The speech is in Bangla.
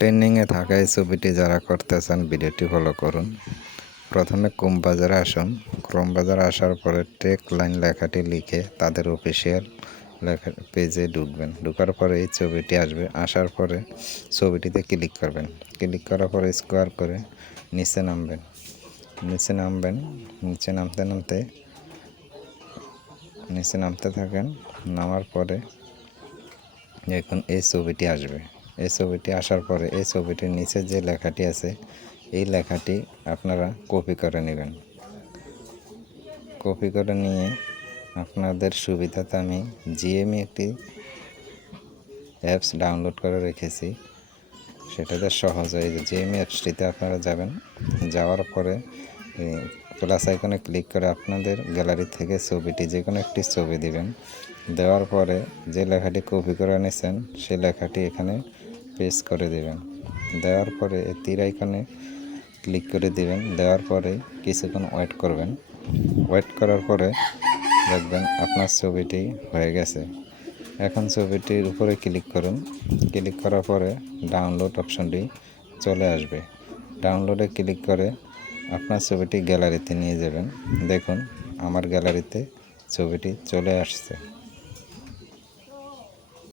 ট্রেন্ডিংয়ে থাকা এই ছবিটি যারা করতে চান ভিডিওটি ফলো করুন। প্রথমে ক্রোমবাজারে আসুন। ক্রোমবাজারে আসার পরে টেক লাইন লেখাটি লিখে তাদের অফিসিয়াল লেখা পেজে ঢুকবেন। ঢোকার পরে এই ছবিটি আসবে। আসার পরে ছবিটিতে ক্লিক করবেন। ক্লিক করার পরে স্কোয়ার করে নিচে নামবেন। নিচে নামতে থাকেন। নামার পরে এখন এই ছবিটি আসবে। এই ছবিটি আসার পরে এই ছবিটির নিচে যে লেখাটি আছে এই লেখাটি আপনারা কপি করে নেবেন। কপি করে নিয়ে আপনাদের সুবিধাতে আমি জিএমই একটি অ্যাপস ডাউনলোড করে রেখেছি, সেটাতে সহজ হয়ে যায়। জিএমই অ্যাপসটিতে আপনারা যাবেন। যাওয়ার পরে প্লাস আইকনে ক্লিক করে আপনাদের গ্যালারি থেকে ছবিটি যে কোনো একটি ছবি দিবেন। দেওয়ার পরে যে লেখাটি কপি করে নিয়েছেন সেই লেখাটি এখানে পেস্ট করে দেবেন। দেওয়ার পরে তীর আইকনে ক্লিক করে দিবেন। দেওয়ার পরে কিছুক্ষণ ওয়েট করবেন। ওয়েট করার পরে দেখবেন আপনার ছবিটি হয়ে গেছে। এখন ছবিটির উপরে ক্লিক করুন। ক্লিক করার পরে ডাউনলোড অপশনটি চলে আসবে। ডাউনলোডে ক্লিক করে আপনার ছবিটি গ্যালারিতে নিয়ে যাবেন। দেখুন আমার গ্যালারিতে ছবিটি চলে আসছে।